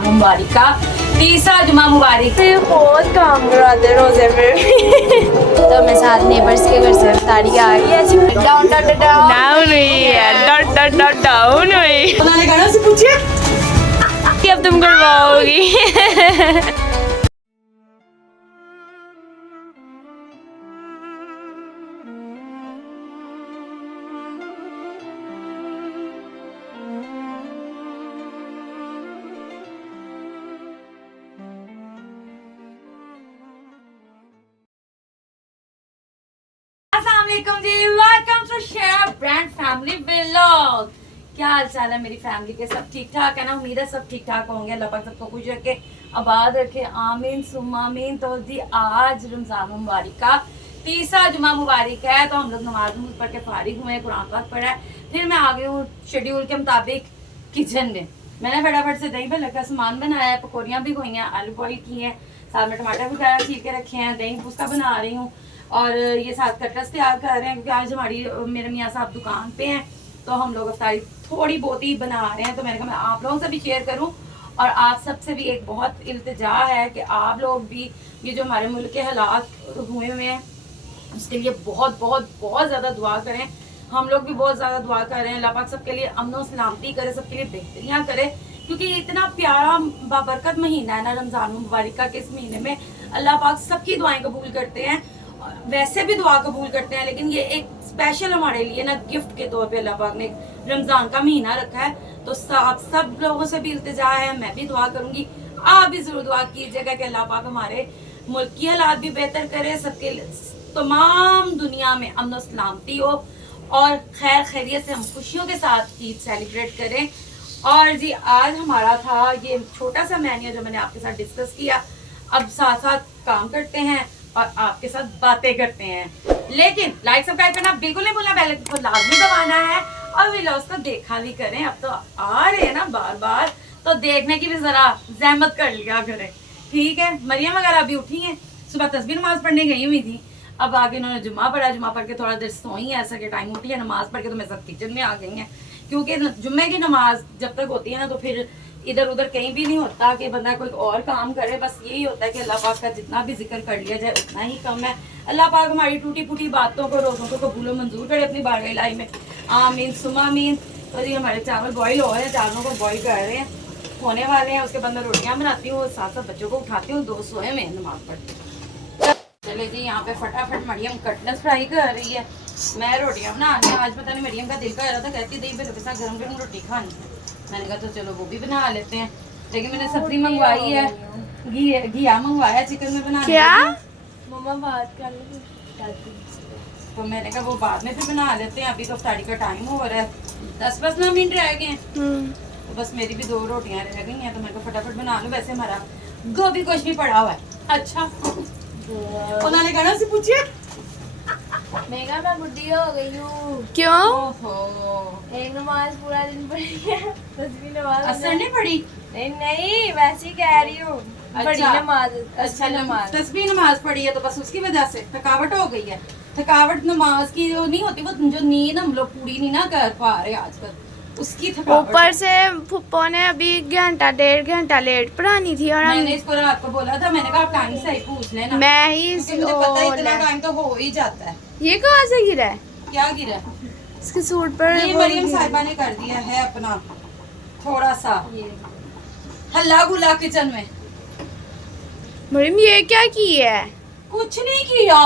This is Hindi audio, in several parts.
मुबारक का तीसरा जुमा मुबारक। बहुत काम कराते रोजे में। तो मैं साथ नेबर्स के घर से इफ्तारी आ गई ऐसी डाउन हुई है, डाउन हुई। उन्होंने कहा से पूछिए कि अब तुम करवाओगी। अस्सलामुअलैकुम जी, welcome to share brand family vlog. क्या हाल चाल है मेरी फैमिली के? सब ठीक ठाक है ना? उम्मीद है सब ठीक ठाक होंगे। अल्लाह पाक सबको खुश रखे, आबाद रखे, आमीन सुम्मा आमीन। तो जी आज रमजान मुबारक का तीसरा जुमा मुबारक है। तो हम लोग नमाज पढ़ के फारिग हुए, कुरान पाक पढ़ा है, फिर मैं आ गई हूँ शेड्यूल के मुताबिक किचन में। मैंने फटाफट से दही भल्ले का सामान बनाया है, पकौड़ियाँ भी हुई हैं, आलू बॉइल किए हैं, साथ में टमाटर वगैरह छील के रखे हैं, दही उसका बना रही हूँ और ये साथ कटरस तैयार कर रहे हैं क्योंकि आज हमारी मेरे मियाँ साहब दुकान पे हैं तो हम लोग अफ्तारी थोड़ी बहुत ही बना रहे हैं। तो मैंने कहा मैं आप लोगों से भी शेयर करूं और आप सबसे भी एक बहुत इल्तिजा है कि आप लोग भी ये जो हमारे मुल्क के हालात हुए हुए हैं उसके लिए बहुत बहुत बहुत ज़्यादा दुआ करें। हम लोग भी बहुत ज़्यादा दुआ कर रहे हैं। अल्लाह पाक सबके लिए अमन और सलामती करे, सबके लिए बेहतरियाँ करे क्योंकि इतना प्यारा बाबरकत महीना है ना रमज़ान मुबारक का कि इस महीने में अल्लाह पाक सबकी दुआएं कबूल करते हैं, वैसे भी दुआ कबूल करते हैं, लेकिन ये एक स्पेशल हमारे लिए ना गिफ्ट के तौर पे अल्लाह पाक ने रमजान का महीना रखा है। तो आप सब लोगों से भी इल्तिजा है, मैं भी दुआ करूंगी, आप भी जरूर दुआ कीजिएगा कि अल्लाह पाक हमारे मुल्क की हालात भी बेहतर करे, सबके तमाम दुनिया में अमन सलामती हो और खैर खैरियत से हम खुशियों के साथ ईद सेलिब्रेट करें। और जी आज हमारा था ये छोटा सा मेन्यू जो मैंने आपके साथ डिस्कस किया। अब साथ साथ काम करते हैं और आपके साथ बातें करते हैं, लेकिन लाइक सब्सक्राइब करना बिल्कुल नहीं भूलना, बेल आइकन को लाजमी दबाना है और वीडियोस को देखा भी करें। अब तो आ रहे हैं ना बार बार, तो देखने की भी जरा जहमत कर लिया करें, ठीक है। मरियम वगैरह अभी उठी हैं, सुबह तस्बीह नमाज पढ़ने गई हुई थी, अब आगे उन्होंने जुम्मा पढ़ा, जुम्मा पढ़ के थोड़ा देर सोई है, ऐसा के टाइम उठी है, नमाज पढ़ के तो मेरे साथ किचन में आ गई हैं क्योंकि जुम्मे की नमाज जब तक होती है ना तो फिर इधर उधर कहीं भी नहीं होता कि बंदा कोई और काम करे, बस यही होता है कि अल्लाह पाक का जितना भी जिक्र कर लिया जाए उतना ही कम है। अल्लाह पाक हमारी टूटी फूटी बातों को, रोज़ों को कबूल मंजूर करे अपनी बारगाह इलाही में, आमीन सुमा आमीन। तो जी हमारे चावल बॉईल हो रहे हैं, चावलों को बॉईल कर रहे हैं, होने वाले हैं, उसके बाद मैं रोटियाँ बनाती हूँ, साथ साथ बच्चों को उठाती हूँ, 2 सोए में नमाज पढ़ती। चले जी यहाँ पे फटाफट मरियम कटलेट्स फ्राई कर रही है, मैं रोटियाँ बना रही हूँ। आज पता नहीं मरियम का दिल कर रहा था, कहती दही भल्ले के साथ गरम गरम रोटी खानी है, मैंने कहा तो चलो वो भी बना लेते हैं। लेकिन मैंने सब्जी मंगवाई है, घिया मंगवाया चिकन में बनाने क्या मम्मा बात कर लो, तो मैंने कहा वो बाद में फिर बना लेते हैं, अभी तो इफ्तारी का टाइम हो रहा है, 10-15 मिनट रह गए हैं, तो बस मेरी भी 2 रोटियां रह गई हैं तो मैं फटाफट बना लूं। वैसे हमारा गोभी गोश्त भी पड़ा हुआ है। अच्छा उन्होंने कहा से पूछिए मैं बुढ़ी हो गई हूँ। क्यों? एक नमाज पूरा दिन पढ़ी है, तस्बीह नमाज असर नहीं पड़ी? नहीं वैसे ही कह रही हूँ। बड़ी नमाज, अच्छा नमाज, तस्बीह नमाज पढ़ी है तो बस उसकी वजह से थकावट हो गई है। थकावट नमाज की जो नहीं होती, वो जो नींद हम लोग पूरी नहीं ना कर पा रहे आजकल, उसकी थकावट। ऊपर से फुप्पो ने अभी 1-1.5 घंटा लेट पढ़ानी थी और मैंने इसको रात को बोला था, मैंने कहा आप टाइम से ही पूछ लेना, मैं ही मुझे पता है इतना टाइम तो हो ही जाता है। ये कहाँ से गिरा है? क्या गिरा? इसके सूट पर ये मरियम साहिबा ने कर दिया है अपना थोड़ा सा हल्ला गुला किचन में। मरियम ये क्या की है? कुछ नहीं किया,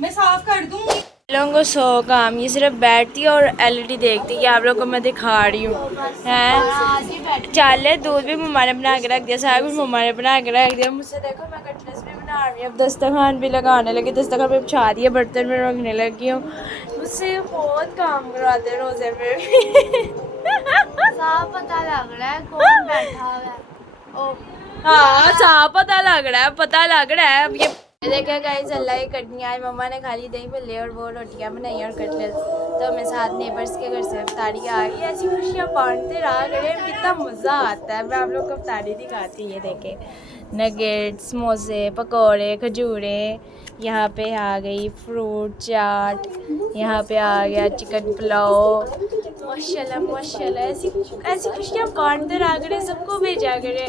मैं साफ कर दूंगी। लोगों को 100 काम, ये सिर्फ बैठती है और एलईडी देखती है। आप लोगों को मैं दिखा रही हूँ हैं, चाले दूध भी मम्मा ने बना के रख दिया, सारा कुछ मम्मा ने बना के रख दिया। मुझसे देखो मैं कटलेट्स भी बना रही हूँ, अब दस्तरखान भी लगाने लगी, दस्तरखान पे बिछा दिया, बर्तन में रखने लगी हूँ। मुझसे बहुत काम करवाते हैं रोजे में। साफ पता लग रहा है कौन बैठा हुआ है। ओ हाँ साफ पता लग रहा है, पता लग रहा है। अब ये देखा गाइस अल्लाह की कटनी, आज मम्मा ने खाली दही भल्ले और वो रोटियां बनाई और कटलेट्स। तो मैं साथ नेबर्स के घर से इफ्तारी आ गई, ऐसी खुशियाँ बांटते रहा करें, कितना मज़ा आता है। मैं आप लोग को इफ्तारी दिखाती, ये देखे नगेट्स, समोसे, पकौड़े, खजूरें, यहाँ पे आ गई फ्रूट चाट, यहाँ पे आ गया चिकन पुलाव। माशाल्लाह माशाल्लाह, ऐसी ऐसी खुशियाँ बांटते रहा करें, सबको भेजा करें।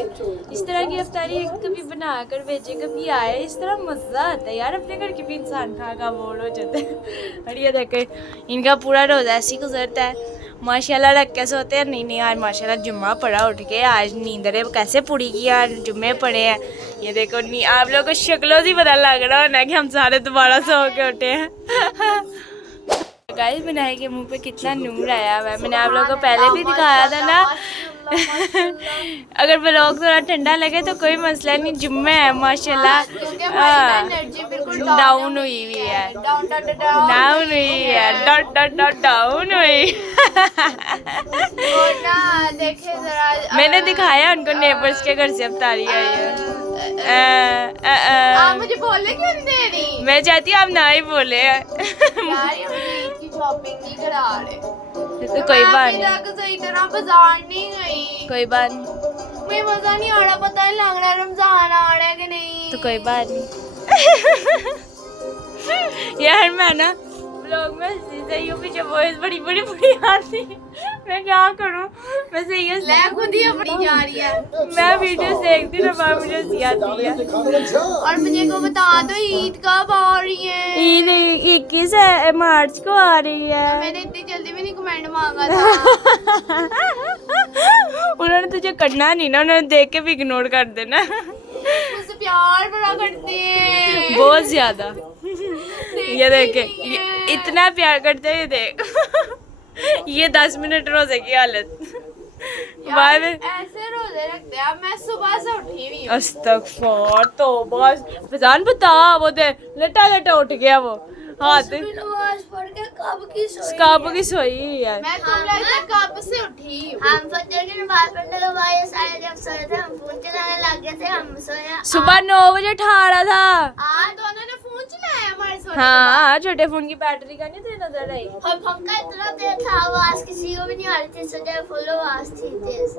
इस तरह की अफ्तारी कभी बना कर भेजे, कभी आए, इस तरह मज़ा आता है यार। अपने घर के भी इंसान खा बोर हो जाते हैं। और ये देखे इनका पूरा रोज़ा ऐसे ही गुजरता है। माशाल्लाह रख के सोते हैं। नहीं आज माशाल्लाह जुम्मा पड़ा उठ के, आज नींदरें कैसे पूरी की यार, जुम्मे पड़े हैं। ये देखो नहीं, आप लोगों को शक्लों से पता लग रहा होना कि हम सारे दोबारा सो के उठे हैं। गाइस बनाए के मुंह पे कितना नूर आया हुआ है। मैंने आप लोगों को पहले भी दिखाया था ना। अगर ब्लॉग थोड़ा ठंडा लगे तो कोई मसला नहीं, जुम्मे है माशाल्लाह। डाउन हुई है, डाउन हुई है, डाउन हुई। मैंने दिखाया उनको नेबर्स के घर से अफ्तारी आई है। आप मुझे बोलने क्यों नहीं दे रही? मैं चाहती हूँ आप ना ही बोले। शॉपिंग नहीं करा रहे तो कोई बात नहीं, सही तरह बाजार नहीं गई। कोई बात नहीं, मुझे मजा नहीं आ रहा, पता नहीं लग रहा रमजान आ रहा है कि नहीं। तो कोई बात नहीं। यार मैं ना ब्लॉग में सही हूँ, पीछे वॉइस बड़ी बड़ी बड़ी आती है। मैं क्या करूँ, मैं सही है खुद ही अपनी जा रही है। मैं वीडियो देखती हूँ ना, मुझे हंसी आती है। और मुझे को बता दो ईद कब आ रही है? ईद 21 मार्च को आ रही है। मैंने इतनी जल्दी भी नहीं कमेंट मांगा था। उन्होंने तुझे करना नहीं ना, उन्होंने देख के भी इग्नोर कर देना। मुझसे प्यार बड़ा करते हैं, बहुत ज्यादा। ये देखे इतना प्यार करते हैं, देख। ये 10 मिनट रोजे की हालत। बाद में ऐसे रोजे रखते हैं। अब मैं सुबह से उठी हुई हूँ। अस्तगफुर, तो बस फजान बता, वो दे लटा लटा उठ गया वो हाथ नमाज पढ़ के कब की सोई है। मैं तुम लोग से कब से उठी हूँ। हम फजर की नमाज पढ़ने के बाद ये सारे जब सोए थे, हम फोन चलाने लग गए थे। हम सोए सुबह 9 बजे उठा रहा था। आज दोनों ने फोन चलाया हमारे सोने हाँ, छोटे फोन की बैटरी का नहीं तुझे नजर आई। और पंखा इतना तेज था, आवाज किसी को भी नहीं आ रही थी, सजा फुल आवाज थी तेज।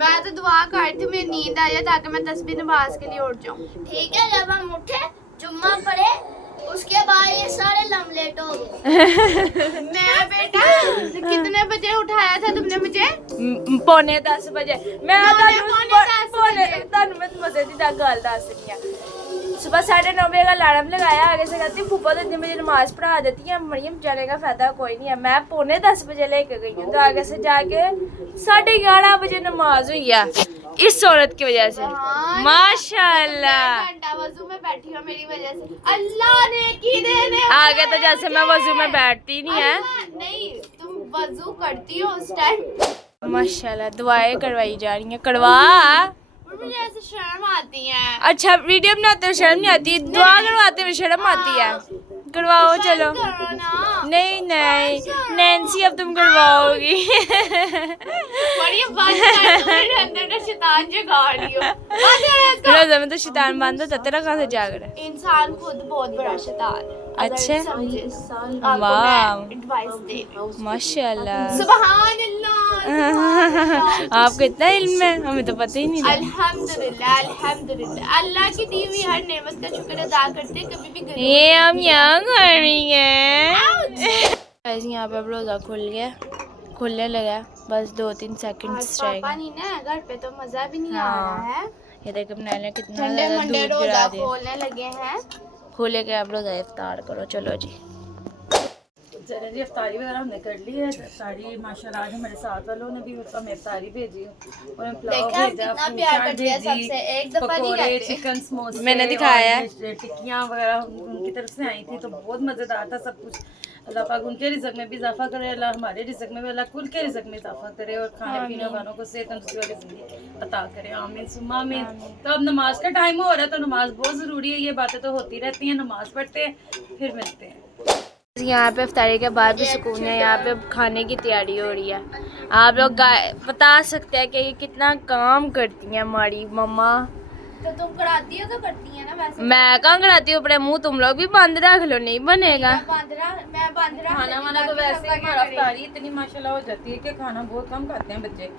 मैं तो दुआ कर रही थी मुझे नींद आ जाए ताकि मैं तस्बीह नमाज के लिए उठ जाऊँ। ठीक है, जब हम उठे जुम्मा पढ़े, उसके बाद ये सारे लमलेट हो गए। मैं बेटा कितने बजे उठाया था तुमने मुझे? 9:45 बजे। मैं मजे की गल दस रही हूँ। सुबह 9:30 बजे का अलार्म लगाया, आगे से कहती फूफा तो इतने बजे नमाज पढ़ा देती है, मरियम जाने का फायदा कोई नहीं है। मैं 9:45 बजे लेके गई हूँ, तो आगे से जाके 11:30 बजे नमाज हुई है इस औरत की वजह से। माशाल्लाह, घंटा वजू में बैठी हो मेरी वजह से। अल्लाह ने की देने आगे तो जैसे मैं वजू में बैठती नहीं है। नहीं, तुम वजू करती हो उस टाइम। माशाल्लाह दुआएं करवाई जा रही हैं। करवा, मुझे ऐसे शर्म आती है। अच्छा वीडियो बनाते हुए शर्म नहीं आती, दुआ करवाते हुए शर्म आती है। करवाओ चलो। करो ना। नहीं नैन्सी अब तुम करवाओगी। बड़ी बंद कर दो, मेरे अंदर ना शैतान जगा रही हो। बंद कर इसको। रोजा में तो शैतान बंद होता, तेरा कहाँ से जाग रहा है? इंसान खुद बहुत बड़ा शैतान है। अच्छा। वाह, वाह। एडवाइस दे रही हूँ। माशाल्लाह। सुभान अल्लाह। आपको इतना इल्म है, हमें तो पता ही नहीं था। अल्हम्दुलिल्लाह अल्हम्दुलिल्लाह, अल्लाह की दी हुई हर नेमत का शुक्र अदा करते, कभी भी गरीब ये हम यहाँ कर रही हैं। यहाँ पे अब रोजा खुल गया, खुलने लगा, बस 2-3 सेकंड्स रह पापा गए। नहीं ना घर पे तो मजा भी नहीं आ हाँ। रहा है। ये देखो बनाने ने कितना ठंडे ज़्यादा मंडे दूध गिरा रोजा दिया। खोलने लगे हैं। खोले के आप रोजा इफ्तार करो, चलो जी। चले जी, इफ्तारी वगैरह हमने कर ली है। सारी माशाल्लाह आज हमारे साथ वालों ने भी हमें इफ्तारी भेजी, उन्हें पुलाव देखा भेजा, कितना फ्रूट प्यार चाट करती है भेजी, सबसे, एक दफा नहीं पकोड़े, कहते। चिकन समोसे मैंने दिखाया। और टिक्कियाँ वगैरह उनकी तरफ से आई थी, तो बहुत मज़ेदार था सब कुछ। अल्लाह पाक उनके रिज़्क़ में भी इजाफा करे, अल्लाह हमारे रिज़्क़ में भी, अल्लाह कुल के रिज़्क़ में इजाफा करे और खाने पीने वालों को सेहत तंदुरुस्ती वाली ज़िंदगी अता करे। आमीन सुम्मा आमीन। तो अब नमाज का टाइम हो रहा है, तो नमाज बहुत ज़रूरी है। ये बातें तो होती रहती हैं, नमाज पढ़ते हैं फिर मिलते हैं। यहाँ पे इफ्तारी के बाद भी सुकून है। यहाँ पे खाने की तैयारी हो रही है। आप लोग बता सकते हैं कि ये कितना काम करती हैं हमारी मम्मा। तो तुम कराती हो तो करती है ना वैसे। मैं कहाँ कराती हूँ अपने मुंह, तुम लोग भी बंद रख लो, नहीं बनेगा। मैं बांध रहा खाना वाना तो वैसे ही हमारा इफ्तारी इतनी माशाल्लाह हो जाती है कि खाना बहुत कम खाते हैं बच्चे।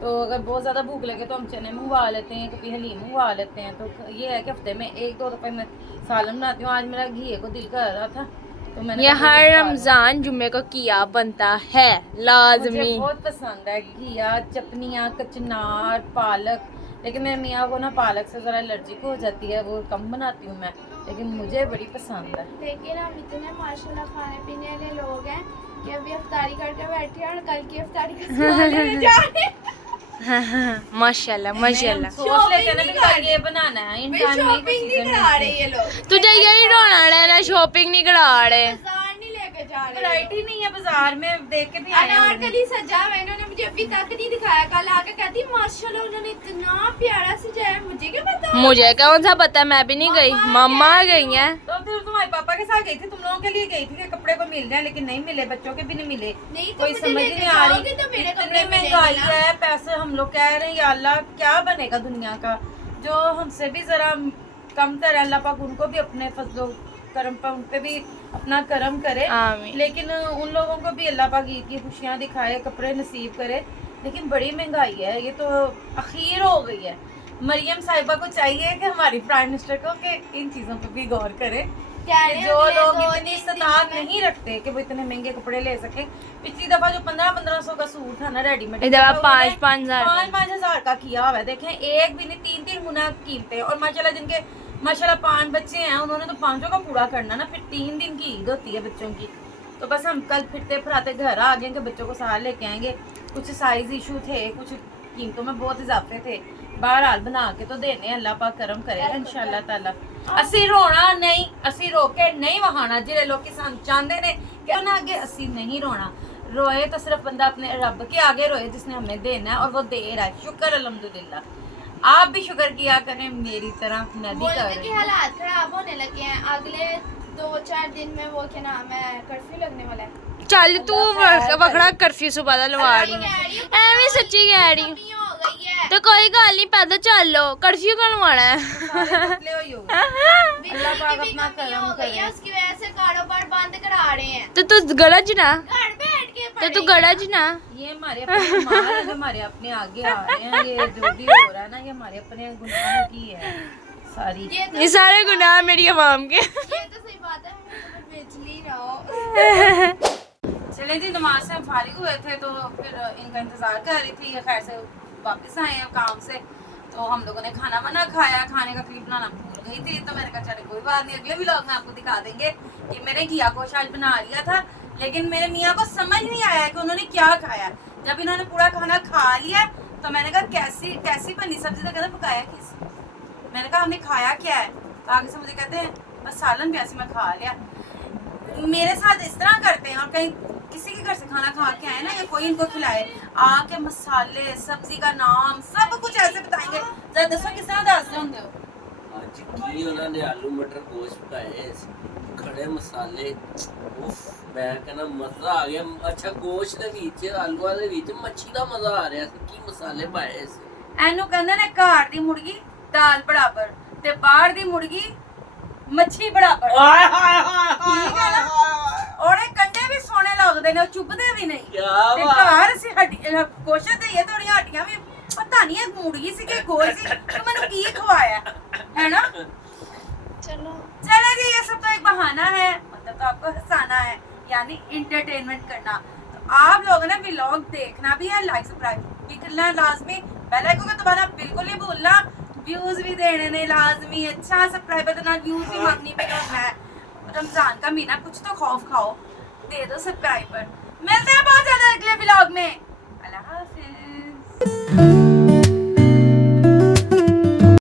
तो अगर बहुत ज़्यादा भूख लगे तो हम चने मंगवा लेते हैं, कभी हलीम मंगवा लेते हैं। तो ये है कि हफ्ते में 1-2 दफ़े मैं सालन बनाती हूँ। आज मेरा घी को दिल कर रहा था तो मैंने ये कहा हर घी खा लो। रमजान जुम्मे को किया बनता है मुझे लाजमी। बहुत पसंद है घिया, चटनियाँ, कचनार, पालक। लेकिन मेरे मियाँ को ना पालक से ज़रा एलर्जिक हो जाती है, वो कम बनाती हूँ मैं, लेकिन मुझे बड़ी पसंद है। लेकिन हम इतने माशाल्लाह खाने पीने वाले लोग हैं कि अभी इफ्तारी करके बैठे हैं और कल की इफ्तारी का सामान लेने जा रहे हैं। माशाल्लाह माशाल्लाह। सोच लेते हैं ना कि कल ये बनाना है, इन टाइम में शॉपिंग नहीं करा रहे ये लोग, तुझे यही रोना है, शॉपिंग नहीं करा रहे। बाजार नहीं लेके जा रहे। वैरायटी नहीं है बाजार में, देख के भी आए हैं। अनारकली सजा हुआ है, इन्होंने मुझे अभी तक नहीं दिखाया। कल आके कहती माशाल्लाह उन्होंने इतना प्यारा सजाया है, मुझे क्या पता। मुझे कौन सा पता, मैं भी नहीं गई, मम्मा गई हैं। तो फिर तुम्हारे पापा के साथ गई थी, तुम लोगों के लिए गई थी कि कपड़े को मिल जाए, लेकिन नहीं मिले, बच्चों के भी नहीं मिले। नहीं तो कोई मुझे समझ लेके नहीं आ जाओगे रही। तो मेरे इतनी कपड़े महंगाई मिलेंगे ना। है, पैसे हम लोग कह रहे हैं या अल्लाह क्या बनेगा दुनिया का। जो हमसे भी जरा कम तर है, अल्लाह पाक उनको भी अपने फजलो करम पर उन पे भी अपना करम करे। आमीन। लेकिन उन लोगों को भी अल्लाह पाक ईद की खुशियाँ दिखाए, कपड़े नसीब करे। लेकिन बड़ी महंगाई है, ये तो अखीर हो गई है। मरियम साहिबा को चाहिए कि हमारी प्राइम मिनिस्टर को कि इन चीज़ों पे भी गौर करे। कि जो लोग इतनी इस्तात नहीं रखते कि वो इतने महंगे कपड़े ले सके। पिछली दफा जो 1500 का सूट था ना रेडीमेड, इस दफा 5-5 हज़ार 5,000 का किया हुआ है। देखें एक भी नहीं, 3-3 गुना कीमतें। और माशाल्लाह जिनके माशाल्लाह 5 बच्चे हैं, उन्होंने तो 5 का पूरा करना ना, फिर 3 दिन की ईद होती है बच्चों की। तो बस हम कल फिरते फराते घर आ गए कि बच्चों को साथ लेके आएंगे। कुछ साइज इशू थे, कुछ कीमतों में बहुत इजाफे थे। बहरहाल बना के तो देने, अल्लाह पाक करम करेगा इंशाल्लाह ताला। असी रोना नहीं, असी रोके नहीं वहाना। जिहड़े लोग किसान चाहते ने कि ना आगे असी नहीं रोना। रोए तो सिर्फ बंदा अपने रब के आगे रोए जिसने हमें देना है, और वो दे रहा है। शुक्र अल्हम्दुलिल्लाह। आप भी शुक्र किया करें मेरी तरह, मैं भी कर मुल्क रही के हूँ। हालात खराब होने लगे हैं। अगले 2-4 दिन में वो क्या नाम है, कर्फ्यू लगने वाला है। चल तू वखड़ा कर्फ्यू सुबह दा लवा दी, एवं सच्ची कह रही हूँ। कमी हो गई है। तो कोई गल नहीं, पैदल चल लो, कर्फ्यू कौन लवाना है। सारे पतले हो ही होगे। बिजली अल्लाह पाक की भी अपना कमी करम हो गई है, करे। उसकी वजह से कारोबार बंद करा रहे हैं। तो तू गरज ना, घर बैठ के तो तू पढ़ेंगे। गरज ना। ये हमारे अपने माल है, जो हमारे अपने आगे आ रहे हैं। ये जो भी हो रहा है ना, ये हमारे अपने गुनाहों की है सारी। ये सारे गुनाह मेरी आवाम के। ये तो सही बात है, हमें तो बिजली ना हो। चले जी, नमाज से हम फारिग हुए थे तो फिर इनका इंतजार कर रही थी। ये खैर से वापस आए हैं काम से, तो हम लोगों ने खाना वाना खाया। खाने का क्लिप बनाना भूल गई थी, तो मैंने कहा चले कोई बात नहीं, अगले व्लॉग में आपको दिखा देंगे कि मैंने घिया गोश्त आज बना लिया था। लेकिन मेरे मियाँ को समझ नहीं आया कि उन्होंने क्या खाया। जब इन्होंने पूरा खाना खा लिया तो मैंने कहा कैसी कैसी बनी सब्जी, तो कहते पकाया किस। मैंने कहा हमने खाया क्या है, तो आगे से मुझे कहते हैं बस सालन प्यासी में खा लिया। मेरे साथ इस तरह करते हैं, और कहीं किसी के घर से खाना खा के आए ना, या कोई इनको खिलाए, आके मसाले, सब्जी का नाम सब कुछ ऐसे बताएंगे। जरा दसो किस तरह दस होंगे हो। ਅੱਜ ਕੀ ਉਹਨਾਂ ਨੇ ਆਲੂ ਮਟਰ ਗੋਸ਼ਤ ਪਕਾਏ, ਖੜੇ ਮਸਾਲੇ, ਉਫ ਮੈਂ ਕਹਿੰਦਾ ਮਜ਼ਾ ਆ ਗਿਆ। ਅੱਛਾ ਗੋਸ਼ਤ ਦੇ ਵਿੱਚ, ਆਲੂਆਂ ਦੇ ਵਿੱਚ ਮੱਛੀ ਦਾ ਮਜ਼ਾ ਆ ਰਿਹਾ ਸੀ। ਕੀ ਮਸਾਲੇ ਪਾਏ ਸੀ। ਇਹਨੂੰ ਕਹਿੰਦੇ ਨੇ ਘਰ ਦੀ ਮੁਰਗੀ ਦਾਲ ਬਰਾਬਰ, ਤੇ ਬਾਹਰ ਦੀ ਮੁਰਗੀ ਮੱਛੀ ਬਰਾਬਰ। ਆਏ ਹਾਏ ਹਾਏ ਠੀਕ ਹੈ ਨਾ? ਔਰ ਇਹ ਕੰਡੇ ਵੀ ਸੋਹਣੇ ਲੱਗਦੇ ਨੇ, ਉਹ ਚੁੱਭਦੇ ਵੀ ਨਹੀਂ। ਕਿਆ ਤੇ ਬਾਤ। ਘਰ ਅਸੀਂ ਕੋਸ਼ਿਸ਼ ਤੇ ਇਹ ਥੋੜੀਆਂ ਹੱਡੀਆਂ ਵੀ ਪਤਾ ਨਹੀਂ ਇਹ ਮੁਰਗੀ ਸੀ ਕਿ ਗੋਲ ਸੀ, ਤੂੰ ਮੈਨੂੰ ਕੀ ਖਵਾਇਆ है ना। चलो चले जी, ये सब तो एक बहाना है, मतलब तो आपको हंसाना है, यानी इंटरटेनमेंट करना। तो आप लोगों ने व्लॉग देखना भी है, लाइक सब्सक्राइब भी करना है लाजमी, बेल आइकन को दबाना बिल्कुल नहीं भूलना, व्यूज भी देने ने लाजमी। अच्छा सब्सक्राइबर के नाल व्यूज भी मांगनी पे करना है। रमजान का महीना, कुछ तो खौफ खाओ, दे दो सब्सक्राइबर। मिलते हैं बहुत ज्यादा अगले व्लॉग में। अल्लाह हाफिज।